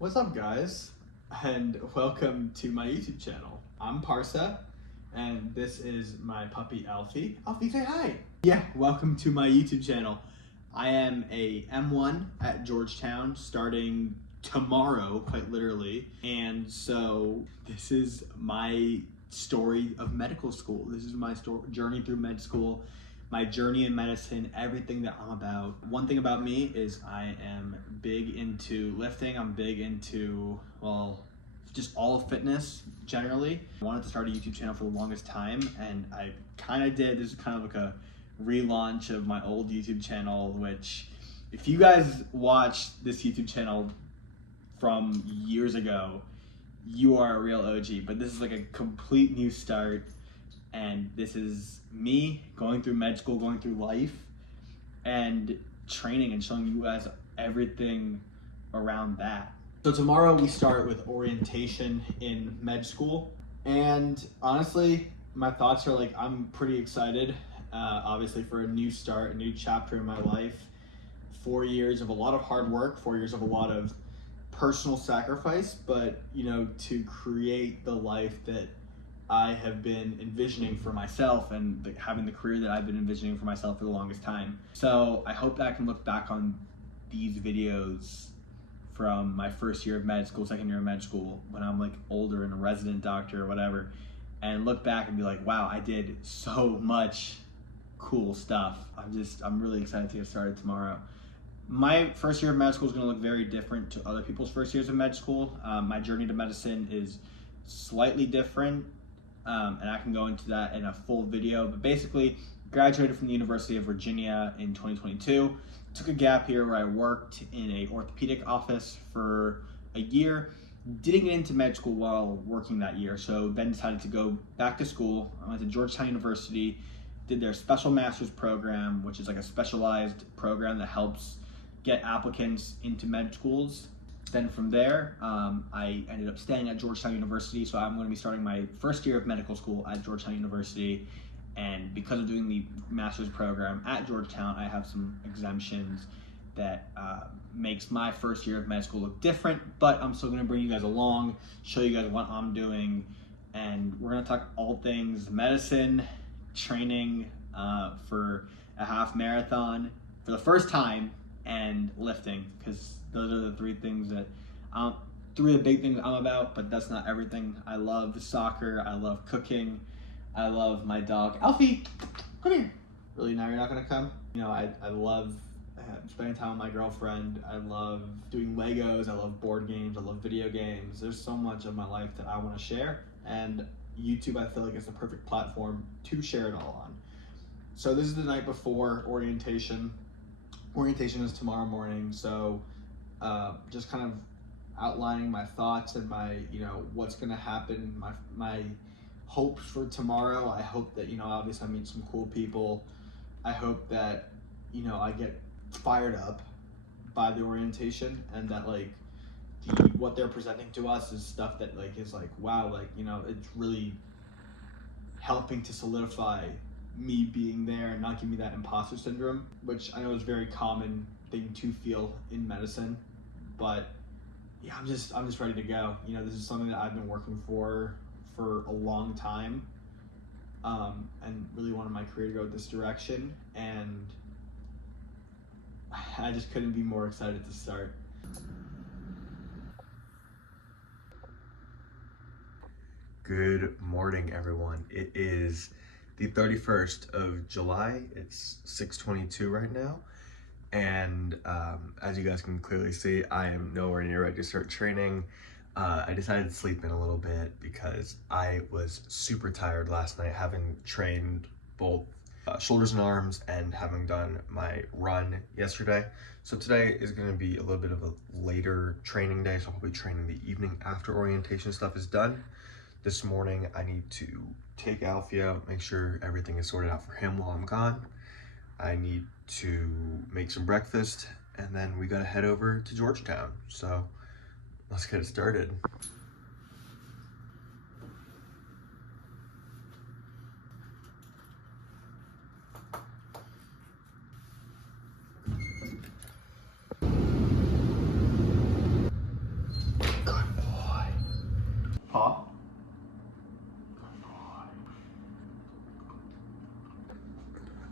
What's up, guys? And welcome to my YouTube channel. I'm Parsa, and this is my puppy Alfie. Alfie, say hi! Yeah, welcome to my YouTube channel. I am a M1 at Georgetown starting tomorrow, quite literally. And so this is my story of medical school. This is my journey through med school, my journey in medicine, everything that I'm about. One thing about me is I am big into lifting. I'm big into, well, just all of fitness generally. I wanted to start a YouTube channel for the longest time, and I kind of did. This is kind of like a relaunch of my old YouTube channel, which if you guys watched this YouTube channel from years ago, you are a real OG, but this is like a complete new start. And this is me going through med school, going through life, and training and showing you guys everything around that. So tomorrow we start with orientation in med school. And honestly, my thoughts are like, I'm pretty excited, obviously for a new start, a new chapter in my life. 4 years of a lot of hard work, 4 years of a lot of personal sacrifice, but to create the life that I have been envisioning for myself and having the career that I've been envisioning for myself for the longest time. So I hope that I can look back on these videos from my first year of med school, second year of med school, when I'm like older and a resident doctor or whatever, and look back and be like, wow, I did so much cool stuff. I'm really excited to get started tomorrow. My first year of med school is going to look very different to other people's first years of med school. My journey to medicine is slightly different. And I can go into that in a full video, but basically graduated from the University of Virginia in 2022, took a gap here where I worked in a orthopedic office for a year, didn't get into med school while working that year, so then decided to go back to school. I went to Georgetown University, did their special master's program, which is like a specialized program that helps get applicants into med schools. Then from there, I ended up staying at Georgetown University, so I'm going to be starting my first year of medical school at Georgetown University. And because of doing the master's program at Georgetown, I have some exemptions that makes my first year of med school look different, but I'm still going to bring you guys along, show you guys what I'm doing, and we're going to talk all things medicine, training for a half marathon for the first time, and lifting, because those are the three things that three of the big things I'm about, but that's not everything. I love soccer, I love cooking, I love my dog. Alfie, come here. Really, now you're not gonna come? I love spending time with my girlfriend. I love doing Legos, I love board games, I love video games. There's so much of my life that I wanna share, and YouTube, I feel like, is the perfect platform to share it all on. So this is the night before orientation. Orientation is tomorrow morning, so just kind of outlining my thoughts and my what's going to happen, my hopes for tomorrow. I hope that obviously I meet some cool people. I hope that I get fired up by the orientation, and that what they're presenting to us is stuff that is wow, it's really helping to solidify me being there and not give me that imposter syndrome, which I know is a very common thing to feel in medicine. But yeah, I'm just ready to go. This is something that I've been working for a long time, and really wanted my career to go this direction, and I just couldn't be more excited to start. Good morning, everyone. It is the 31st of July. It's 6:22 right now. And as you guys can clearly see, I am nowhere near ready to start training. I decided to sleep in a little bit because I was super tired last night, having trained both shoulders and arms and having done my run yesterday. So today is going to be a little bit of a later training day, so I'll be training the evening after orientation stuff is done. This morning I need to take Alfie out, make sure everything is sorted out for him while I'm gone. I need to make some breakfast, and then we gotta head over to Georgetown. So let's get it started.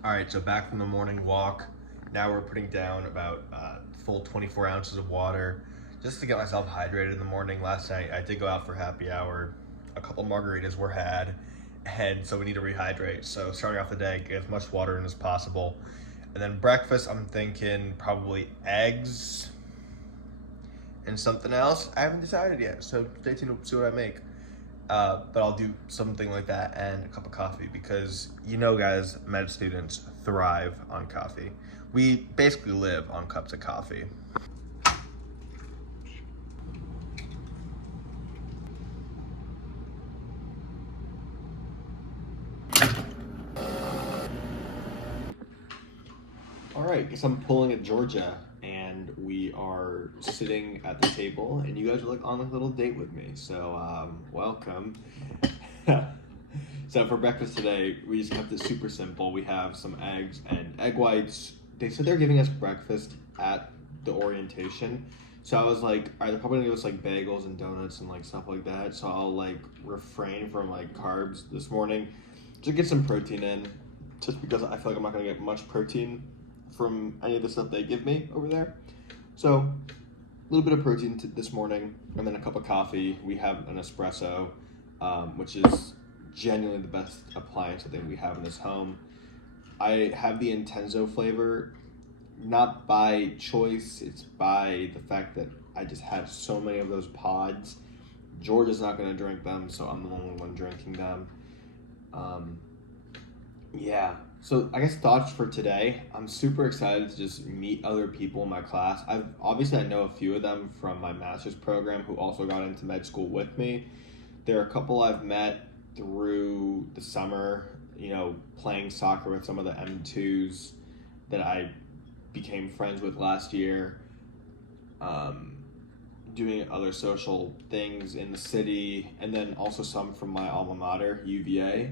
All right, so back from the morning walk. Now we're putting down about full 24 ounces of water just to get myself hydrated in the morning. Last night I did go out for happy hour. A couple margaritas were had, and so we need to rehydrate. So starting off the day, get as much water in as possible. And then breakfast, I'm thinking probably eggs and something else. I haven't decided yet, so stay tuned to see what I make. But I'll do something like that and a cup of coffee because guys, med students thrive on coffee. We basically live on cups of coffee. All right, guess I'm pulling at Georgia, and we are sitting at the table, and you guys are like on a little date with me. So welcome. So for breakfast today, we just kept it super simple. We have some eggs and egg whites. They said they're giving us breakfast at the orientation. So I was like, all right, they're probably gonna give us like bagels and donuts and like stuff like that. So I'll like refrain from like carbs this morning to get some protein in, just because I feel like I'm not gonna get much protein from any of the stuff they give me over there. So a little bit of protein this morning, and then a cup of coffee. We have an espresso, which is genuinely the best appliance I think we have in this home. I have the Intenso flavor, not by choice, it's by the fact that I just have so many of those pods. George is not going to drink them, so I'm the only one drinking them. So I guess thoughts for today. I'm super excited to just meet other people in my class. I know a few of them from my master's program who also got into med school with me. There are a couple I've met through the summer, playing soccer with some of the M2s that I became friends with last year, doing other social things in the city, and then also some from my alma mater, UVA.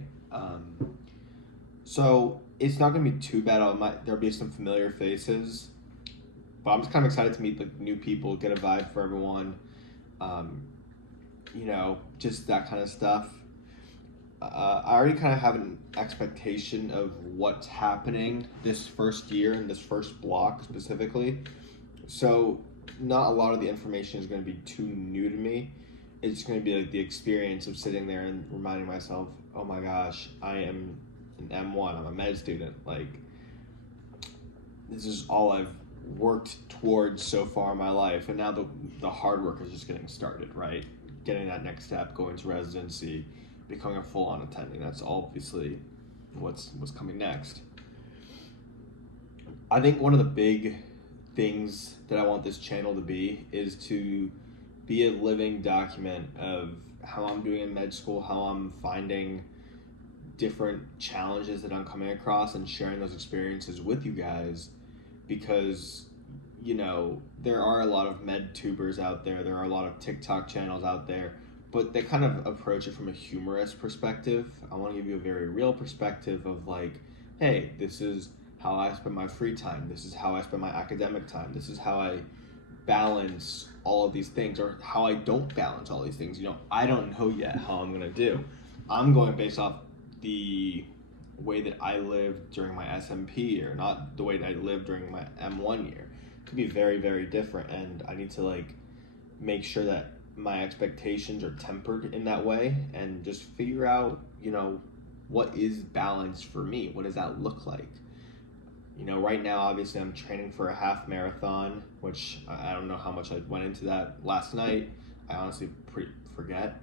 So it's not going to be too bad. There'll be some familiar faces, but I'm just kind of excited to meet like new people, get a vibe for everyone, just that kind of stuff. I already kind of have an expectation of what's happening this first year in this first block specifically. So not a lot of the information is going to be too new to me. It's going to be like the experience of sitting there and reminding myself, oh my gosh, I am an M1, I'm a med student. Like, this is all I've worked towards so far in my life. And now the hard work is just getting started, right? Getting that next step, going to residency, becoming a full-on attending. That's obviously what's coming next. I think one of the big things that I want this channel to be is to be a living document of how I'm doing in med school, how I'm finding different challenges that I'm coming across and sharing those experiences with you guys, because there are a lot of med tubers out there are a lot of TikTok channels out there, but they kind of approach it from a humorous perspective. I want to give you a very real perspective of like, hey, this is how I spend my free time, this is how I spend my academic time, this is how I balance all of these things, or how I don't balance all these things. I don't know yet how I'm gonna do. I'm going based off the way that I lived during my SMP year, not the way that I lived during my M1 year. It could be very, very different, and I need to like make sure that my expectations are tempered in that way and just figure out, what is balance for me? What does that look like? Right now, obviously, I'm training for a half marathon, which I don't know how much I went into that last night. I honestly forget.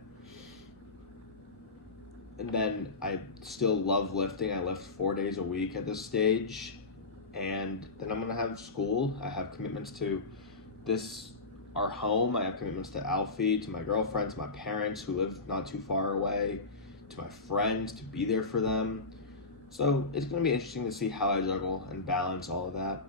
And then I still love lifting. I lift 4 days a week at this stage. And then I'm going to have school. I have commitments to our home. I have commitments to Alfie, to my girlfriend, to my parents who live not too far away, to my friends, to be there for them. So it's going to be interesting to see how I juggle and balance all of that.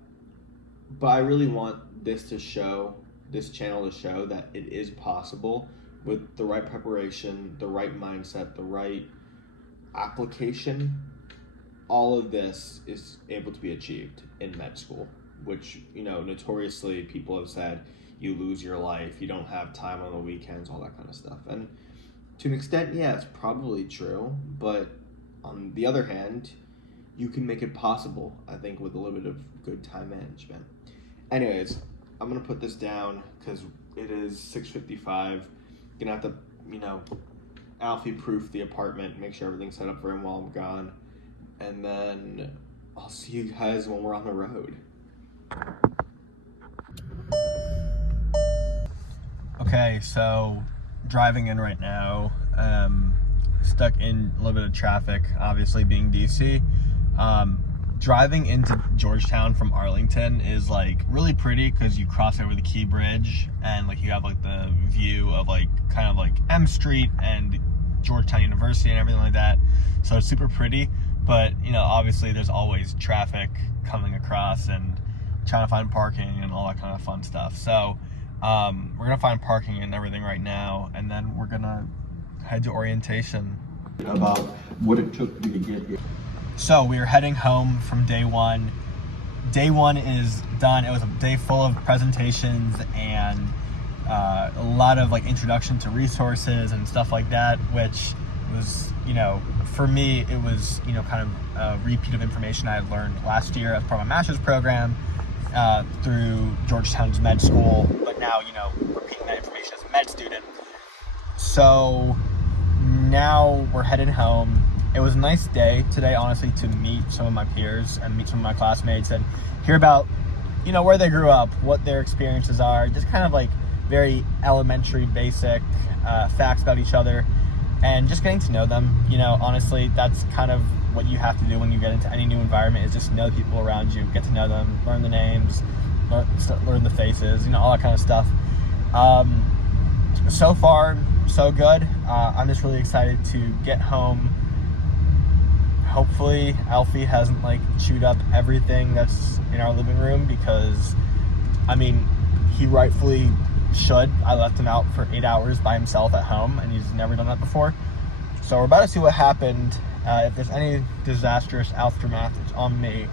But I really want this channel to show that it is possible with the right preparation, the right mindset, the right application. All of this is able to be achieved in med school, which, notoriously people have said you lose your life, you don't have time on the weekends, all that kind of stuff. And to an extent, yeah, it's probably true. But on the other hand, you can make it possible, I think, with a little bit of good time management. Anyways, I'm gonna put this down because it is 6:55. Gonna have to, Alfie proof the apartment, make sure everything's set up for him while I'm gone, and then I'll see you guys when we're on the road. Okay, so driving in right now, stuck in a little bit of traffic, obviously being DC. Driving into Georgetown from Arlington is like really pretty because you cross over the Key Bridge and like you have like the view of like kind of like M Street and Georgetown University and everything like that. So it's super pretty, but obviously there's always traffic coming across and trying to find parking and all that kind of fun stuff. So we're gonna find parking and everything right now, and then we're gonna head to orientation. About what it took you to get here. So we are heading home from day one. Day one is done. It was a day full of presentations and a lot of like introduction to resources and stuff like that, which was, for me, it was, kind of a repeat of information I had learned last year as part of my master's program through Georgetown's med school, but now, repeating that information as a med student. So now we're headed home. It was a nice day today, honestly, to meet some of my peers and meet some of my classmates and hear about, where they grew up, what their experiences are, just kind of like very elementary, basic facts about each other, and just getting to know them. Honestly, that's kind of what you have to do when you get into any new environment, is just know the people around you, get to know them, learn the names, learn the faces, all that kind of stuff. So far, so good. I'm just really excited to get home. Hopefully Alfie hasn't like chewed up everything that's in our living room, because he rightfully should. I left him out for 8 hours by himself at home, and he's never done that before. So we're about to see what happened. If there's any disastrous aftermath, it's on me.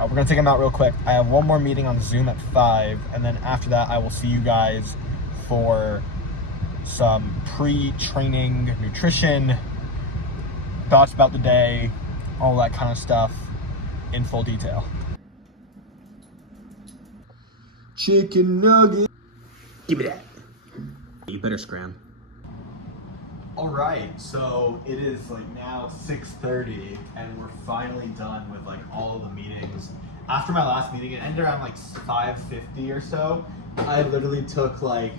We're gonna take him out real quick. I have one more meeting on Zoom at 5, and then after that I will see you guys for some pre-training nutrition, thoughts about the day, all that kind of stuff in full detail. Chicken nugget. Give me that. You better scram. All right, so it is like now 6:30 and we're finally done with like all of the meetings. After my last meeting, it ended around like 5:50 or so. I literally took like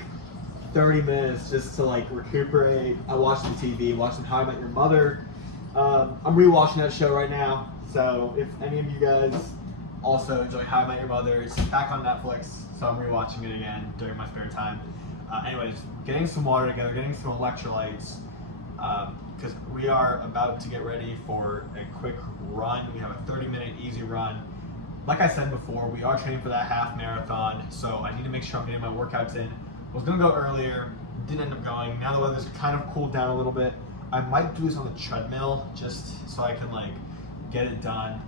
30 minutes just to like recuperate. I watched the TV, watched How I Met Your Mother. I'm rewatching that show right now, so if any of you guys also enjoy How I Met Your Mother, it's back on Netflix, so I'm rewatching it again during my spare time. Anyways, getting some water together, getting some electrolytes, because we are about to get ready for a quick run. We have a 30-minute easy run. Like I said before, we are training for that half marathon, so I need to make sure I'm getting my workouts in. I was gonna go earlier, didn't end up going. Now the weather's kind of cooled down a little bit. I might do this on the treadmill just so I can like get it done.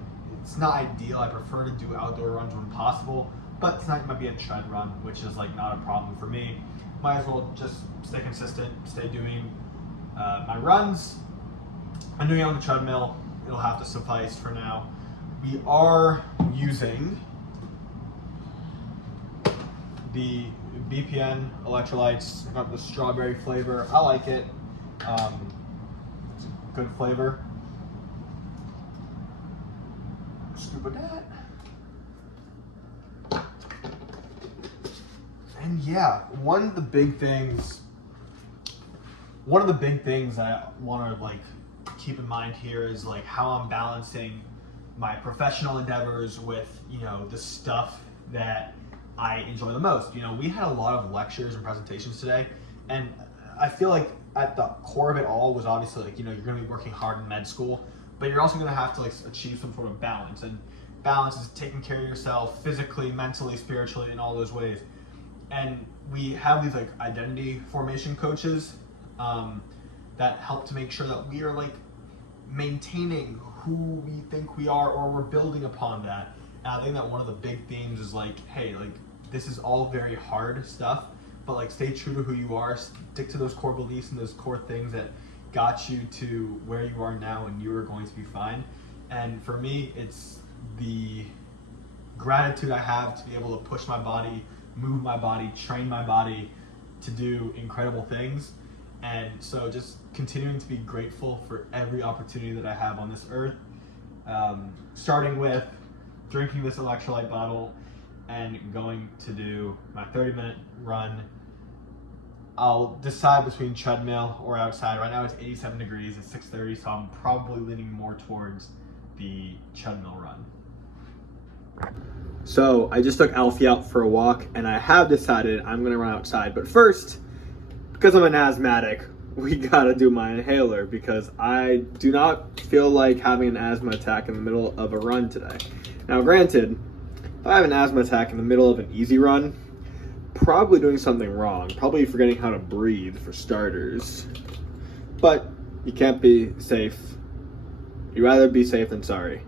It's not ideal. I prefer to do outdoor runs when possible, but tonight might be a tread run, which is like not a problem for me. Might as well just stay consistent, stay doing my runs. I'm doing it on the treadmill. It'll have to suffice for now. We are using the BPN electrolytes. I got the strawberry flavor. I like it. It's a good flavor. Scoop of that. And yeah, one of the big things I want to like keep in mind here is like how I'm balancing my professional endeavors with, the stuff that I enjoy the most. We had a lot of lectures and presentations today, and I feel like at the core of it all was obviously like, you're going to be working hard in med school, but you're also going to have to like achieve some sort of balance. And balance is taking care of yourself physically, mentally, spiritually, in all those ways. And we have these like identity formation coaches that help to make sure that we are like maintaining who we think we are, or we're building upon that. And I think that one of the big themes is like, hey, like this is all very hard stuff, but like stay true to who you are, stick to those core beliefs and those core things that got you to where you are now, and you are going to be fine. And for me, it's the gratitude I have to be able to push my body, move my body, train my body to do incredible things. And so just continuing to be grateful for every opportunity that I have on this earth, starting with drinking this electrolyte bottle and going to do my 30-minute run. I'll decide between treadmill or outside. Right now it's 87 degrees, it's 6:30, so I'm probably leaning more towards the treadmill run. So I just took Alfie out for a walk and I have decided I'm gonna run outside. But first, because I'm an asthmatic, we gotta do my inhaler because I do not feel like having an asthma attack in the middle of a run today. Now granted, if I have an asthma attack in the middle of an easy run, probably doing something wrong, probably forgetting how to breathe for starters. But you can't be safe. You'd rather be safe than sorry.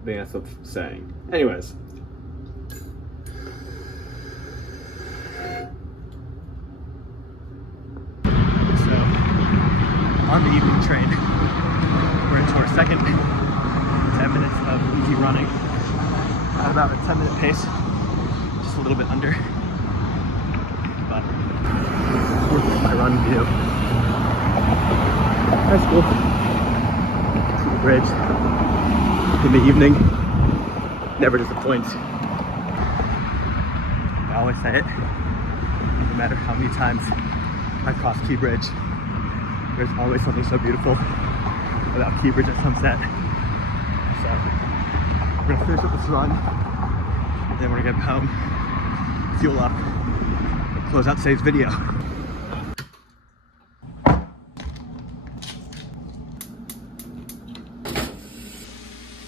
I think that's the saying. Anyways. So, on the evening train, we're into our second 10 minutes of easy running. At about a 10-minute pace. Just a little bit under. But, here's my run view. That's cool. See the bridge. In the evening, never disappoints. I always say it, no matter how many times I cross Key Bridge, there's always something so beautiful about Key Bridge at sunset. So, we're gonna finish up this run, and then we're gonna get home, fuel up, and close out today's video.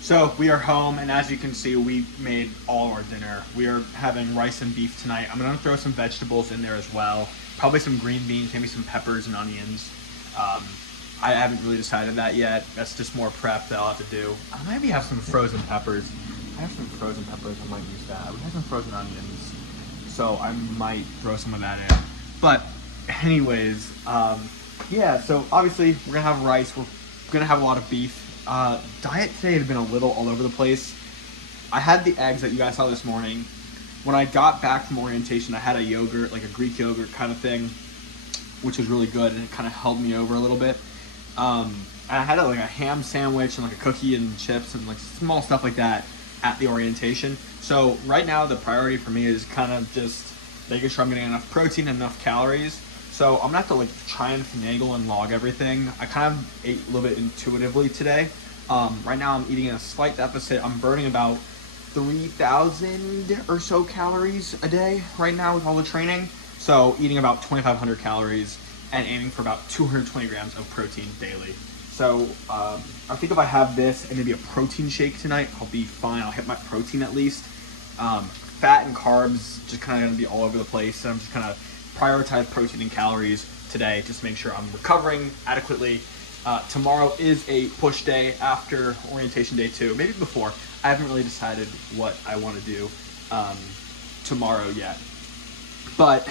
So we are home, and as you can see, we made all our dinner. We are having rice and beef tonight. I'm gonna throw some vegetables in there as well. Probably some green beans, maybe some peppers and onions. I haven't really decided that yet. That's just more prep that I'll have to do. I'll maybe have some frozen peppers. I have some frozen peppers, I might use that. We have some frozen onions, so I might throw some of that in. But anyways, yeah, so obviously we're gonna have rice. We're gonna have a lot of beef. Diet today had been a little all over the place. I had the eggs that you guys saw this morning. When I got back from orientation, I had a yogurt, like a Greek yogurt kind of thing, which was really good, and it kind of held me over a little bit. And I had like a ham sandwich and like a cookie and chips and like small stuff like that at the orientation. So right now the priority for me is kind of just making sure I'm getting enough protein and enough calories. So I'm gonna have to like try and finagle and log everything. I kind of ate a little bit intuitively today. Right now I'm eating in a slight deficit. I'm burning about 3,000 or so calories a day right now with all the training. So eating about 2,500 calories and aiming for about 220 grams of protein daily. So I think if I have this and maybe a protein shake tonight, I'll be fine. I'll hit my protein at least. Fat and carbs just kind of gonna be all over the place. So I'm just kind of prioritize protein and calories today just to make sure I'm recovering adequately. Tomorrow is a push day after orientation day 2, maybe before. I haven't really decided what I want to do tomorrow yet. But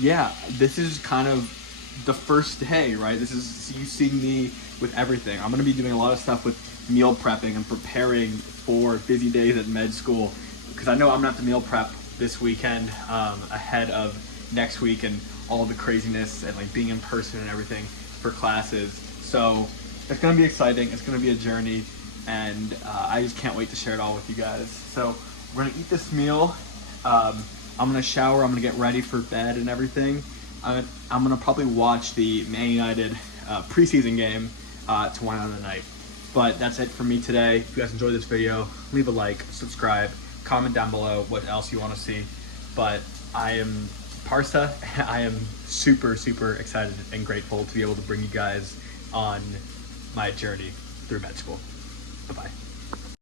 yeah, this is kind of the first day, right? This is you seeing me with everything. I'm going to be doing a lot of stuff with meal prepping and preparing for busy days at med school, because I know I'm going to have to meal prep this weekend ahead of next week and all the craziness and like being in person and everything for classes. So it's going to be exciting. It's going to be a journey, and I just can't wait to share it all with you guys. So we're going to eat this meal. I'm going to shower. I'm going to get ready for bed and everything. I'm going to probably watch the Man United preseason game to wind down the night. But that's it for me today. If you guys enjoyed this video, leave a like, subscribe, comment down below what else you want to see. But I am Parsa. I am super, super excited and grateful to be able to bring you guys on my journey through med school. Bye-bye.